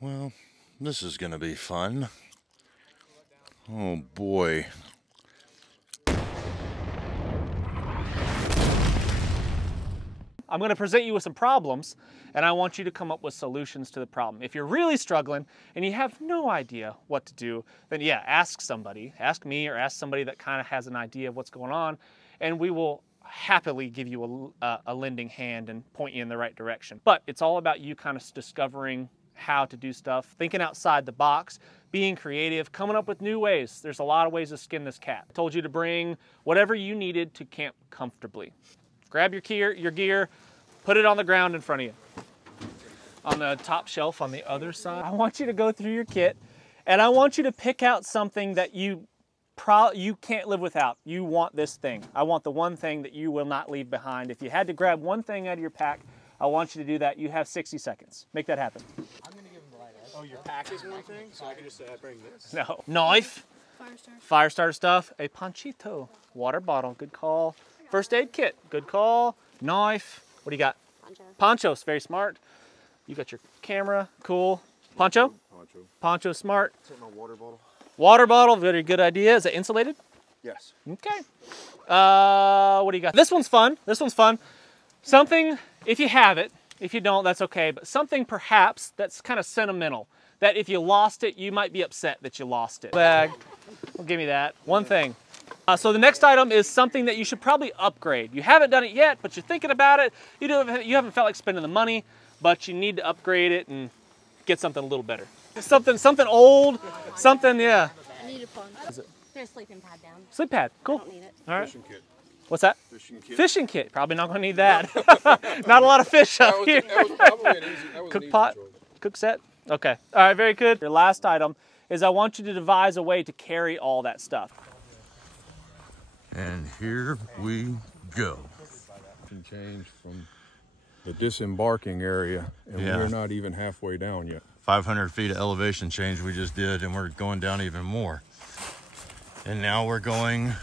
Well, this is gonna be fun. Oh boy. I'm going to present you with some problems, and I want you to come up with solutions to the problem. If you're really struggling and you have no idea what to do, then yeah, ask somebody. Ask me or ask somebody that kind of has an idea of what's going on, and we will happily give you a lending hand and point you in the right direction. But it's all about you kind of discovering how to do stuff, thinking outside the box, being creative, coming up with new ways. There's a lot of ways to skin this cat. I told you to bring whatever you needed to camp comfortably. Grab your gear, put it on the ground in front of you. On the top shelf on the other side, I want you to go through your kit, and I want you to pick out something that you can't live without. You want this thing. I want the one thing that you will not leave behind. If you had to grab one thing out of your pack, I want you to do that. You have 60 seconds. Make that happen. I'm going to give him the light edge. Oh, your pack is one thing, so I can just bring this? No. Knife. Fire starter stuff. A ponchito. Water bottle. Good call. First aid kit. Good call. Knife. What do you got? Poncho. Poncho's very smart. You got your camera. Cool. Poncho? Poncho. Poncho smart. Sitting on water bottle. Water bottle. Very good idea. Is it insulated? Yes. Okay. What do you got? This one's fun. This one's fun. Something, if you have it, if you don't, that's okay, but something perhaps that's kind of sentimental, that if you lost it, you might be upset that you lost it. Bag. Well, give me that. One thing. So the next item is something that you should probably upgrade. You haven't done it yet, but you're thinking about it. You haven't felt like spending the money, but you need to upgrade it and get something a little better. Something old, something, yeah. I need a poncho. Put a sleeping pad down. Sleep pad, cool. I don't need it. All right. Fishing kit. What's that? Fishing kit. Fishing kit. Probably not gonna need that. Not a lot of fish up here. That was probably an easy, Cook pot, cook set. Okay. All right, very good. Your last item is I want you to devise a way to carry all that stuff. And here we go. Change from the disembarking area, and Yeah. we're not even halfway down yet. 500 feet of elevation change we just did, and we're going down even more. And now we're going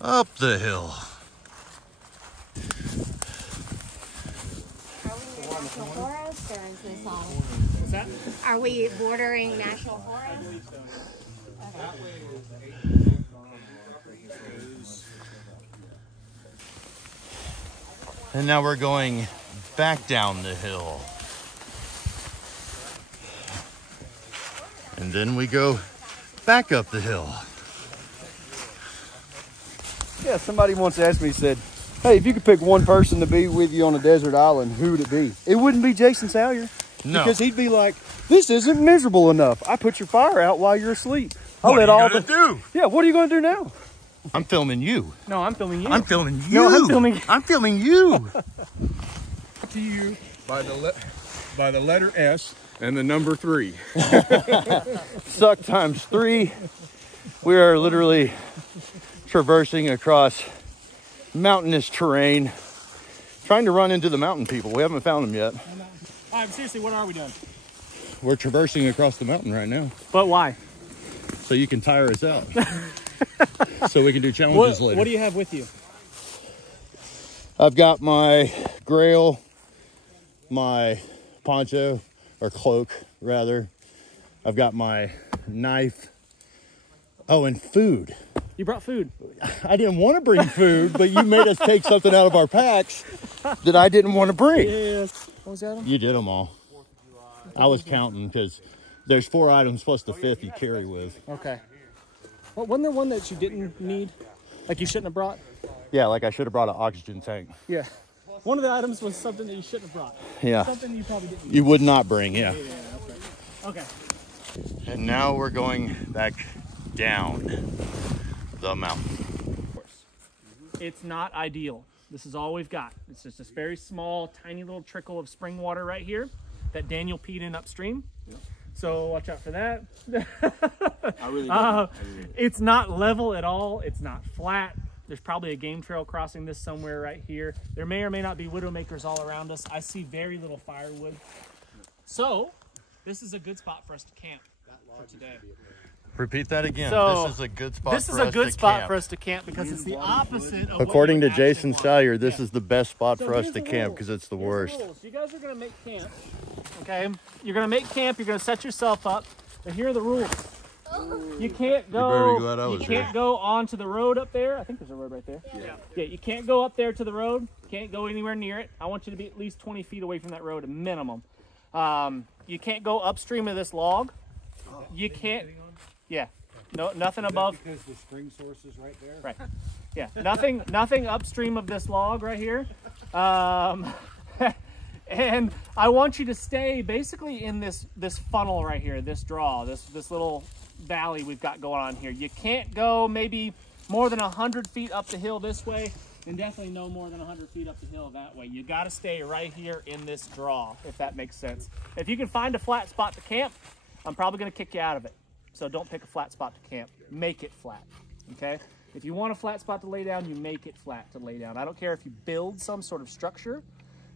up the hill. Are we bordering national forest? And now we're going back down the hill. And then we go back up the hill. Yeah, somebody once asked me, said, hey, if you could pick one person to be with you on a desert island, who would it be? It wouldn't be Jason Salyer. No. Because he'd be like, this isn't miserable enough. I put your fire out while you're asleep. What are you gonna do? Yeah, what are you going to do now? I'm filming you. No, I'm filming you. I'm filming you. No, I'm filming you. I'm filming you. To you by the letter S and the number 3. Suck times 3. We are literally traversing across mountainous terrain, trying to run into the mountain people. We haven't found them yet. All right, seriously, what are we doing? We're traversing across the mountain right now, But why? so you can tire us out. So we can do challenges later. What do you have with you? I've got my grail, my poncho, or cloak rather. I've got my knife. Oh, and food. You brought food. I didn't want to bring food, but you made us take something out of our packs that I didn't want to bring. Yes. What was that? You did them all. I was counting because there's 4 items plus the 5th you carry with. Okay. Well, wasn't there one that you didn't need? Like you shouldn't have brought? Yeah, like I should have brought an oxygen tank. Yeah. One of the items was something that you shouldn't have brought. Yeah. Something you probably didn't need. You would not bring, yeah. Okay. And now we're going back down the mountain. It's not ideal. This is all we've got. It's just this very small, tiny little trickle of spring water right here that Daniel peed in upstream. Yep. So watch out for that. I really don't. It's not level at all. It's not flat. There's probably a game trail crossing this somewhere right here. There may or may not be widowmakers all around us. I see very little firewood. So this is a good spot for us to camp for today. Repeat that again. So, this is a good spot This is a good spot for us to camp because it's the opposite of According what to you Jason actually want. Salyer, this Yeah. is the best spot So for us here's to the camp rules. because it's the Here's worst. rules. You guys are going to make camp, Okay, you're gonna make camp, you're gonna set yourself up, but here are the rules. You can't go. You can't go onto the road up there. I think there's a road right there. Yeah. You can't go up there to the road. Can't go anywhere near it. I want you to be at least 20 feet away from that road, a minimum. You can't go upstream of this log. You can't. Yeah. No, nothing above. Because the spring source is right there. Right. Yeah. Nothing upstream of this log right here. And I want you to stay basically in this funnel right here, this draw, this little valley we've got going on here. You can't go maybe more than 100 feet up the hill this way, and definitely no more than 100 feet up the hill that way. You got to stay right here in this draw, if that makes sense. If you can find a flat spot to camp, I'm probably going to kick you out of it. So don't pick a flat spot to camp. Make it flat, okay? If you want a flat spot to lay down, you make it flat to lay down. I don't care if you build some sort of structure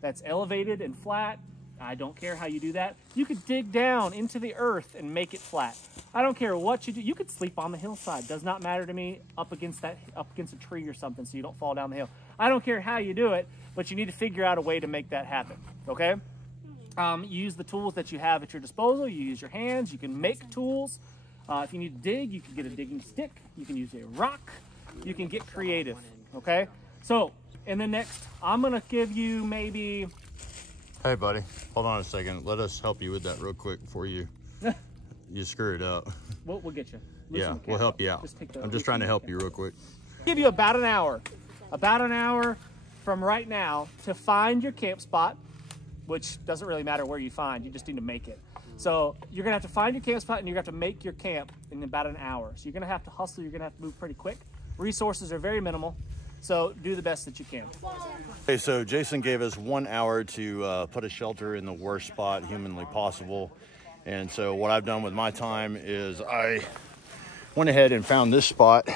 that's elevated and flat. I don't care how you do that. You could dig down into the earth and make it flat. I don't care what you do. You could sleep on the hillside. Does not matter to me, up against a tree or something so you don't fall down the hill. I don't care how you do it, but you need to figure out a way to make that happen, okay? Use the tools that you have at your disposal. You use your hands. You can make tools. If you need to dig, you can get a digging stick. You can use a rock. You can get creative, okay? So, and then next, I'm gonna give you maybe... Hey, buddy, hold on a second. Let us help you with that real quick before you screw it up. We'll get you. Yeah, we'll help you out. I'm just trying to help you real quick. Give you about an hour from right now to find your camp spot, which doesn't really matter where you find, you just need to make it. So you're gonna have to find your camp spot and you're gonna have to make your camp in about an hour. So you're gonna have to hustle, you're gonna have to move pretty quick. Resources are very minimal, so do the best that you can. Okay, so Jason gave us 1 hour to put a shelter in the worst spot humanly possible. And so what I've done with my time is I went ahead and found this spot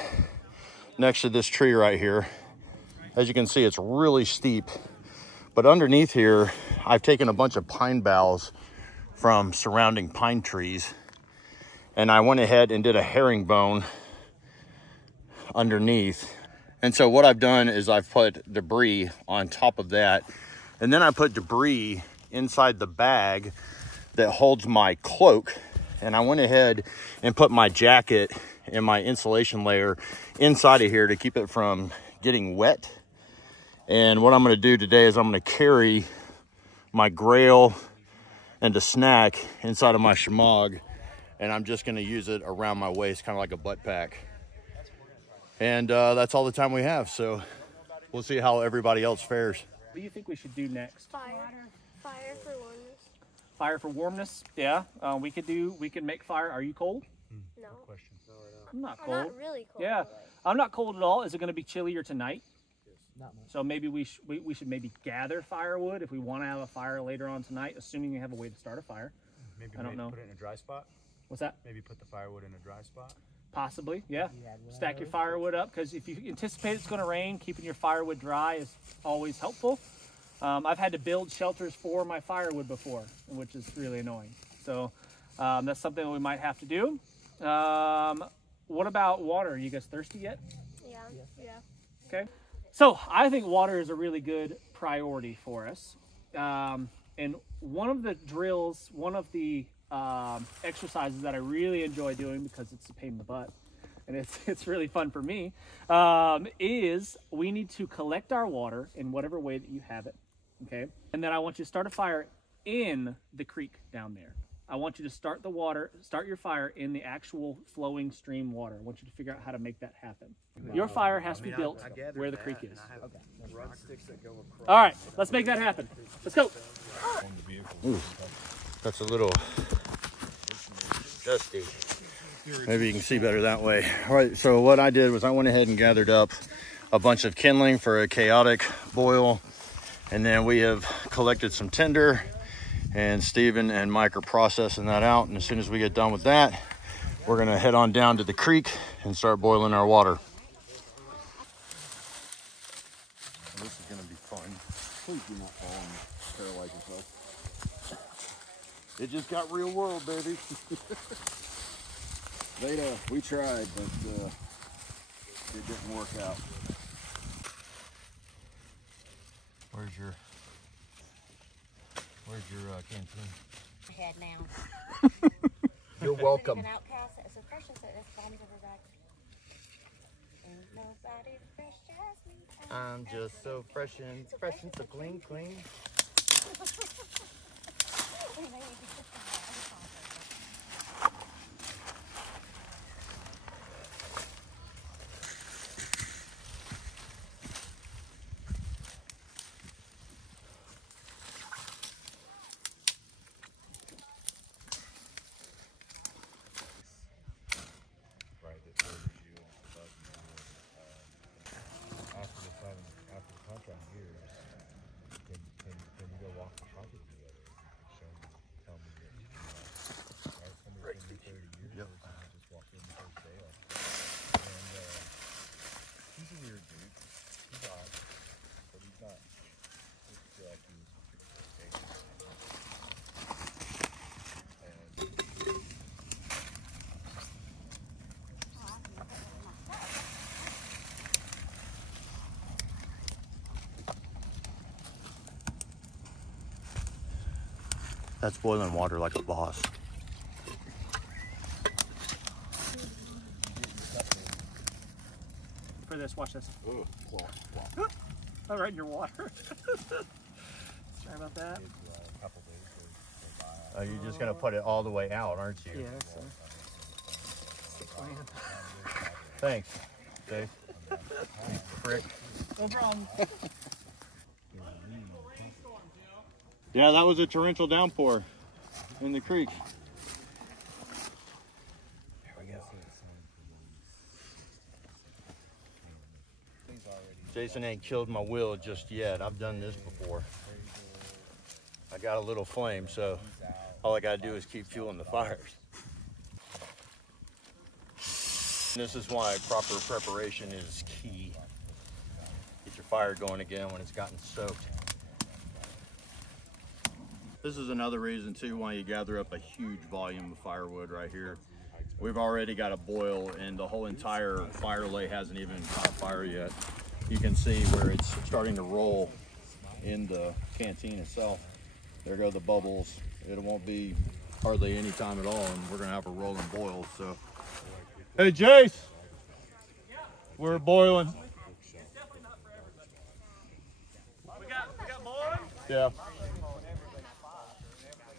next to this tree right here. As you can see, it's really steep, but underneath here, I've taken a bunch of pine boughs from surrounding pine trees, and I went ahead and did a herringbone underneath. And so what I've done is I've put debris on top of that, and then I put debris inside the bag that holds my cloak, and I went ahead and put my jacket and my insulation layer inside of here to keep it from getting wet. And what I'm going to do today is I'm going to carry my grail and a snack inside of my shemagh, and I'm just going to use it around my waist, kind of like a butt pack. And that's all the time we have, so we'll see how everybody else fares. What do you think we should do next? Fire for warmness. Fire for warmness? Yeah, we could make fire. Are you cold? No. I'm not I'm cold. not really cold. Yeah, I'm not cold at all. Is it going to be chillier tonight? So maybe we should maybe gather firewood if we want to have a fire later on tonight, assuming you have a way to start a fire. Maybe I don't know. Put it in a dry spot. What's that? Maybe put the firewood in a dry spot. Possibly, yeah. Stack your firewood up, because if you anticipate it's going to rain, keeping your firewood dry is always helpful. I've had to build shelters for my firewood before, which is really annoying. So that's something that we might have to do. What about water? Are you guys thirsty yet? Yeah. Okay. So I think water is a really good priority for us. And one of the drills, one of the exercises that I really enjoy doing, because it's a pain in the butt and it's really fun for me, is we need to collect our water in whatever way that you have it, okay? And then I want you to start a fire in the creek down there. I want you to start your fire in the actual flowing stream water. I want you to figure out how to make that happen. Your fire has to be built where the creek is. All right, let's make that happen. Let's go. Ooh, that's a little dusty. Maybe you can see better that way. All right, so what I did was I went ahead and gathered up a bunch of kindling for a chaotic boil, and then we have collected some tinder, and Steven and Mike are processing that out. And as soon as we get done with that, we're gonna head on down to the creek and start boiling our water. This is gonna be fun. Please do not fall and paralyze yourself. It just got real world, baby. We tried, but it didn't work out. Where's your canteen? Head now. You're welcome. An outcast that is so fresh and so this bombs over back. Ain't nobody fresh as me. I'm just so fresh and so clean, clean. After the contract years, can you go walk the property together? Show me, tell me that you know, right? Somebody's been here 30 years, and I just walked in the first day. And he's a weird dude. He's odd, but he's not. I feel like he was That's boiling water like a boss. For this, watch this. Oh, All right, in your water. Sorry about that. Oh, you're just gonna put it all the way out, aren't you? Yeah, that's the plan. Thanks, Dave. Frick. No problem. Yeah, that was a torrential downpour in the creek. Jason ain't killed my will just yet. I've done this before. I got a little flame, so all I gotta do is keep fueling the fires. This is why proper preparation is key. Get your fire going again when it's gotten soaked. This is another reason too why you gather up a huge volume of firewood right here. We've already got a boil and the whole entire fire lay hasn't even caught fire yet. You can see where it's starting to roll in the canteen itself. There go the bubbles. It won't be hardly any time at all and we're gonna have a rolling boil. So, hey Jace, we're boiling. We got more? Yeah.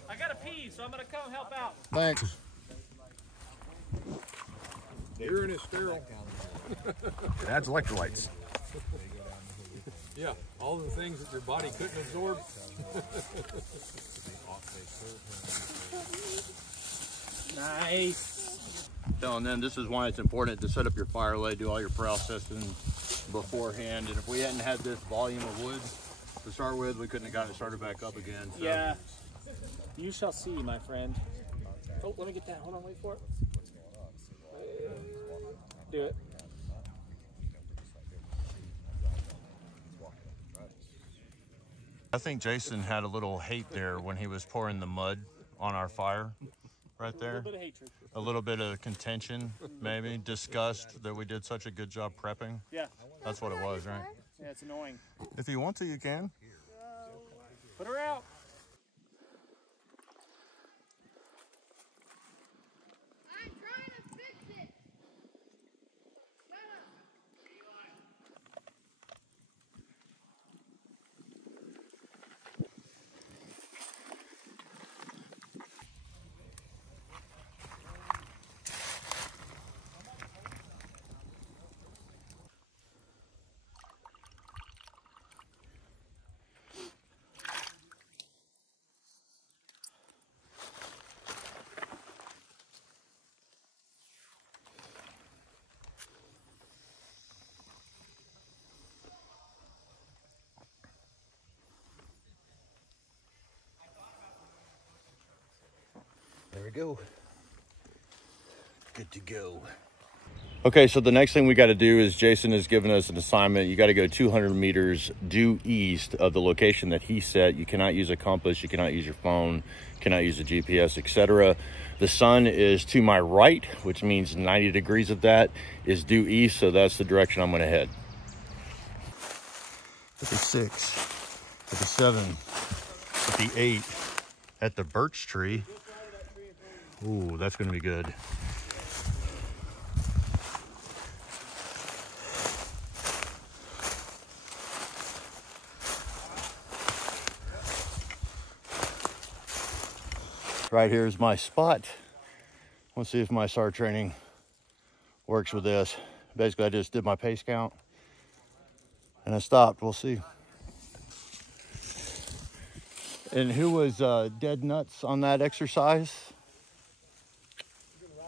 I gotta pee, so I'm gonna come help out. Thanks. Urine is sterile. It adds electrolytes. Yeah, all the things that your body couldn't absorb. Nice. Telling them this is why it's important to set up your fire lay, do all your processing beforehand. And if we hadn't had this volume of wood to start with, we couldn't have got it started back up again. So. Yeah. You shall see, my friend. Oh, let me get that. Hold on, wait for it. Do it. I think Jason had a little hate there when he was pouring the mud on our fire right there. A little bit of hatred. A little bit of contention, maybe, disgust that we did such a good job prepping. Yeah. That's what it was, right? Yeah, it's annoying. If you want to, you can. Put her out. I'm trying to fix it. Shut up. There we go. Good to go. Okay, so the next thing we got to do is Jason has given us an assignment. You got to go 200 meters due east of the location that he set. You cannot use a compass, you cannot use your phone, cannot use a GPS, etc. The sun is to my right, which means 90 degrees of that is due east, so that's the direction I'm going to head. 56, 57, 58, at the birch tree. Ooh, that's gonna be good. Right here is my spot. Let's see if my SAR training works with this. Basically, I just did my pace count and I stopped. We'll see. And who was dead nuts on that exercise?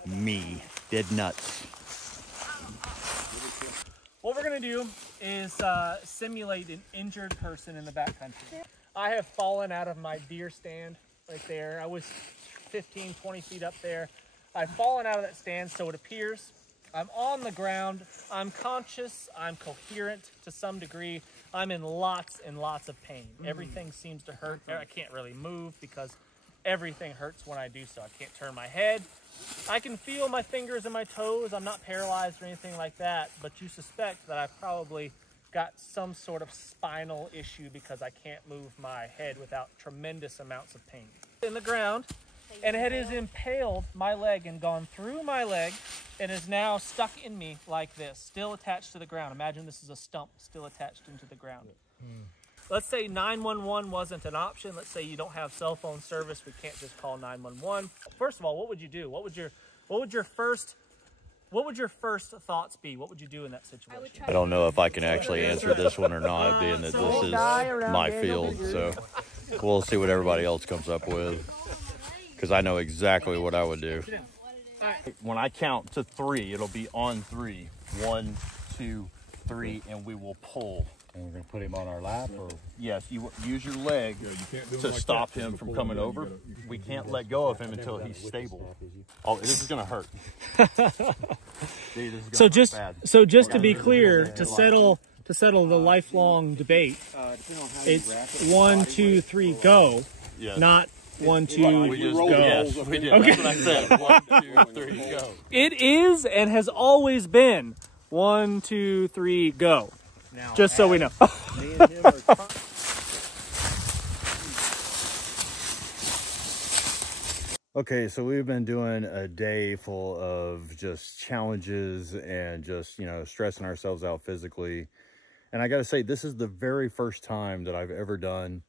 Me, dead nuts. What we're gonna do is simulate an injured person in the backcountry. I have fallen out of my deer stand right there. I was 15, 20 feet up there. I've fallen out of that stand, so it appears I'm on the ground. I'm conscious. I'm coherent to some degree. I'm in lots and lots of pain. Everything seems to hurt. I can't really move because everything hurts when I do so. I can't turn my head. I can feel my fingers and my toes. I'm not paralyzed or anything like that, but you suspect that I've probably got some sort of spinal issue because I can't move my head without tremendous amounts of pain. In the ground, and it has impaled my leg and gone through my leg and is now stuck in me like this, still attached to the ground. Imagine this is a stump still attached into the ground. Let's say 911 wasn't an option. Let's say you don't have cell phone service. We can't just call 911. First of all, what would you do? What would your first thoughts be? What would you do in that situation? I don't know if I can actually answer this one or not, being that this is my field. So we'll see what everybody else comes up with, because I know exactly what I would do. When I count to 3, it'll be on 3. 1, 2, 3, and we will pull. And we're going to put him on our lap? Or? Yes, you use your leg to stop him from coming over. We can't let go of him until he's stable. Oh, this is going to hurt. Dude, this is gonna hurt bad. Just to be clear, to settle the lifelong debate, it's 1, 2, 3, go, Yes. not 1, 2, We just go. Yes, we did. Okay. That's what I said. 1, 2, 3, go. It is and has always been 1, 2, 3, go. Now, Just so we know. me and him are Okay, so we've been doing a day full of just challenges and just, you know, stressing ourselves out physically. And I got to say, this is the very first time that I've ever done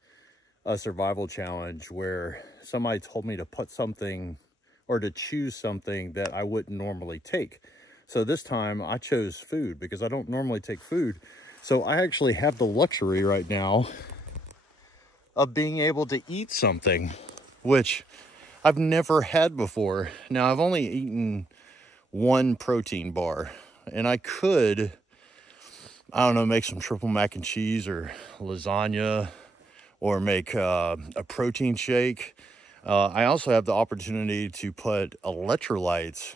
a survival challenge where somebody told me to put something or to choose something that I wouldn't normally take. So this time I chose food because I don't normally take food. So I actually have the luxury right now of being able to eat something, which I've never had before. Now, I've only eaten 1 protein bar, and I could, I don't know, make some triple mac and cheese or lasagna, or make a protein shake. I also have the opportunity to put electrolytes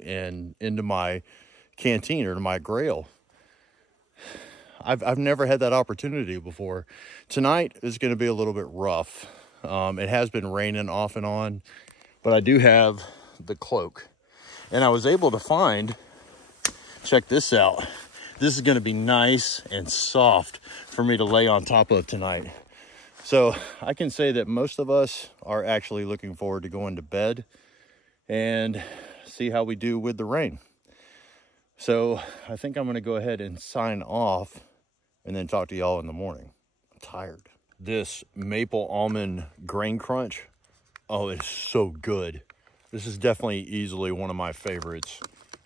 into my canteen or to my grail. I've never had that opportunity before. Tonight is going to be a little bit rough. It has been raining off and on, but I do have the cloak. And I was able to find, check this out. This is going to be nice and soft for me to lay on top of tonight. So I can say that most of us are actually looking forward to going to bed and see how we do with the rain. So I think I'm going to go ahead and sign off and then talk to y'all in the morning. I'm tired. This maple almond grain crunch, oh, it's so good. This is definitely easily one of my favorites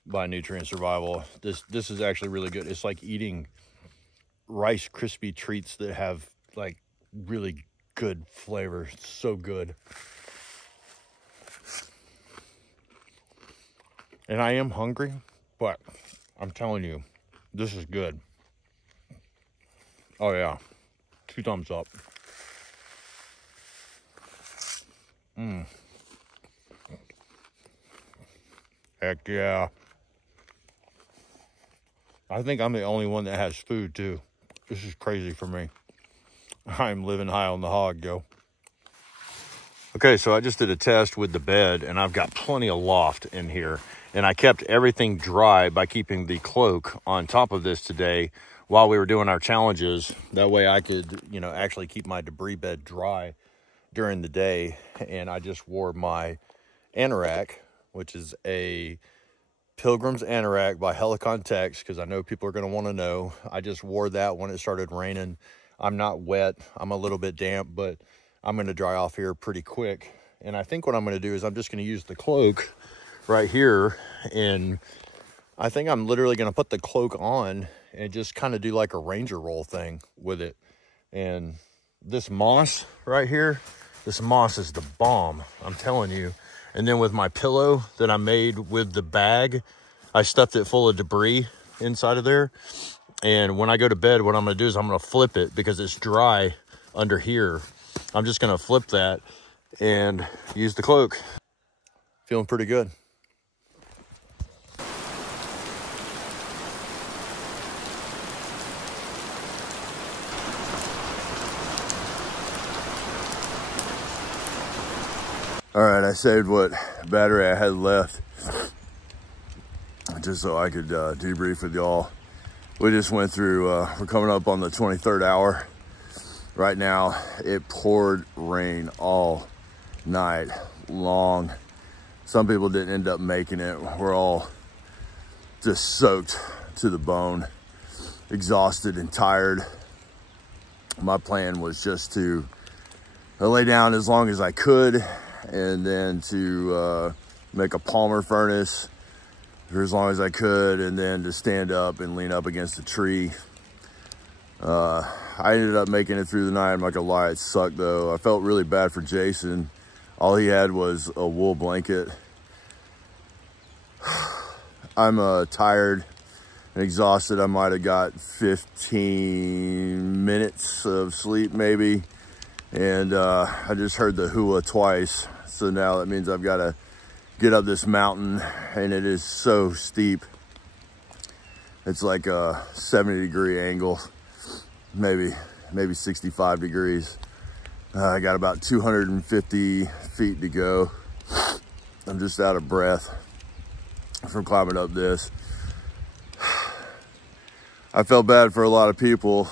by Nutrient Survival. This is actually really good. It's like eating Rice Krispie treats that have like really good flavor. It's so good. And I am hungry, but I'm telling you, this is good. Oh yeah, 2 thumbs up. Heck yeah. I think I'm the only one that has food too. This is crazy for me. I'm living high on the hog, yo. Okay, so I just did a test with the bed, and I've got plenty of loft in here. And I kept everything dry by keeping the cloak on top of this today while we were doing our challenges. That way I could, you know, actually keep my debris bed dry during the day, and I just wore my anorak, which is a Pilgrim's anorak by Helicon Tex, because I know people are going to want to know. I just wore that when it started raining. I'm not wet. I'm a little bit damp, but I'm going to dry off here pretty quick. And I think what I'm going to do is I'm just going to use the cloak right here, and I think I'm literally going to put the cloak on and just kind of do like a ranger roll thing with it. And this moss right here, this moss is the bomb, I'm telling you. And then with my pillow that I made with the bag, I stuffed it full of debris inside of there. And when I go to bed, what I'm going to do is I'm going to flip it because it's dry under here. I'm just going to flip that and use the cloak. Feeling pretty good. All right, I saved what battery I had left just so I could debrief with y'all. We just went through, we're coming up on the 23rd hour. Right now, it poured rain all night long. Some people didn't end up making it. We're all just soaked to the bone, exhausted and tired. My plan was just to lay down as long as I could, and then to make a Palmer furnace for as long as I could, and then to stand up and lean up against a tree. I ended up making it through the night. I'm not gonna lie, it sucked though. I felt really bad for Jason. All he had was a wool blanket. I'm tired and exhausted. I might have got 15 minutes of sleep maybe. And I just heard the hua twice. So now that means I've got to get up this mountain, and it is so steep. It's like a 70-degree angle, maybe 65 degrees. I got about 250 feet to go. I'm just out of breath from climbing up this. I felt bad for a lot of people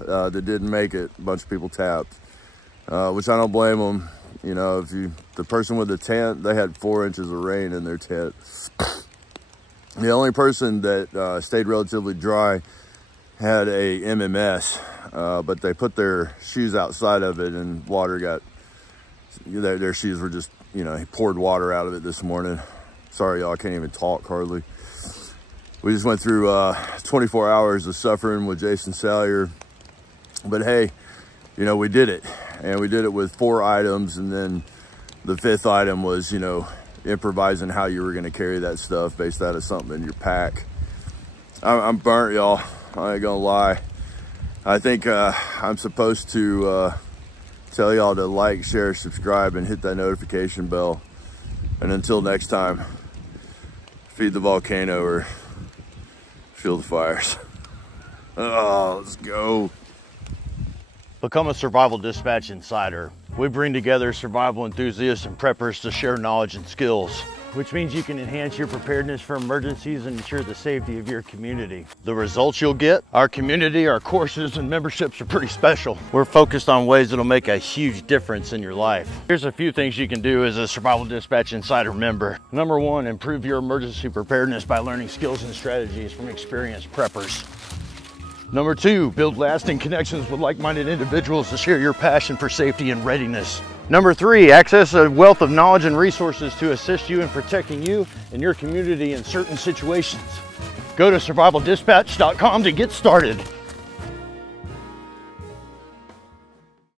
that didn't make it. A bunch of people tapped. Which I don't blame them. You know, the person with the tent, they had 4 inches of rain in their tent. The only person that stayed relatively dry had a MMS, but they put their shoes outside of it, and water got, their shoes were just, you know, he poured water out of it this morning. Sorry, y'all, I can't even talk hardly. We just went through 24 hours of suffering with Jason Salyer. But hey, you know, we did it. And we did it with 4 items, and then the 5th item was, you know, improvising how you were going to carry that stuff based out of something in your pack. I'm burnt, y'all. I ain't gonna lie. I think I'm supposed to tell y'all to like, share, subscribe, and hit that notification bell. And until next time, feed the volcano or fuel the fires. Oh, let's go. Become a Survival Dispatch Insider. We bring together survival enthusiasts and preppers to share knowledge and skills, which means you can enhance your preparedness for emergencies and ensure the safety of your community. The results you'll get: our community, our courses, and memberships are pretty special. We're focused on ways that'll make a huge difference in your life. Here's a few things you can do as a Survival Dispatch Insider member. Number 1, improve your emergency preparedness by learning skills and strategies from experienced preppers. Number 2, build lasting connections with like-minded individuals to share your passion for safety and readiness. Number 3, access a wealth of knowledge and resources to assist you in protecting you and your community in certain situations. Go to survivaldispatch.com to get started.